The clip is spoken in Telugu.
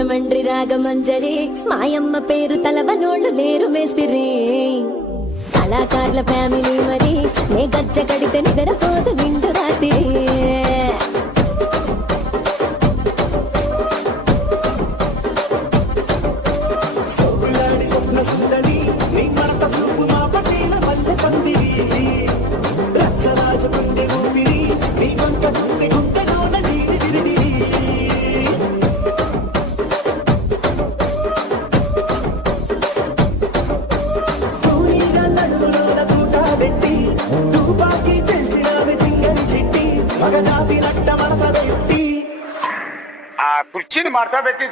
రాజమండ్రి రాగమంజరి మాయమ్మ పేరు తలవనోళ్ళు లేరు మేస్తిరి కళాకారుల ఫ్యామిలీ మరి నే గజ్జ కడితే నిద్రపోదు నిండు రాత్రి ఆ కుర్చీని మార్చబెట్టి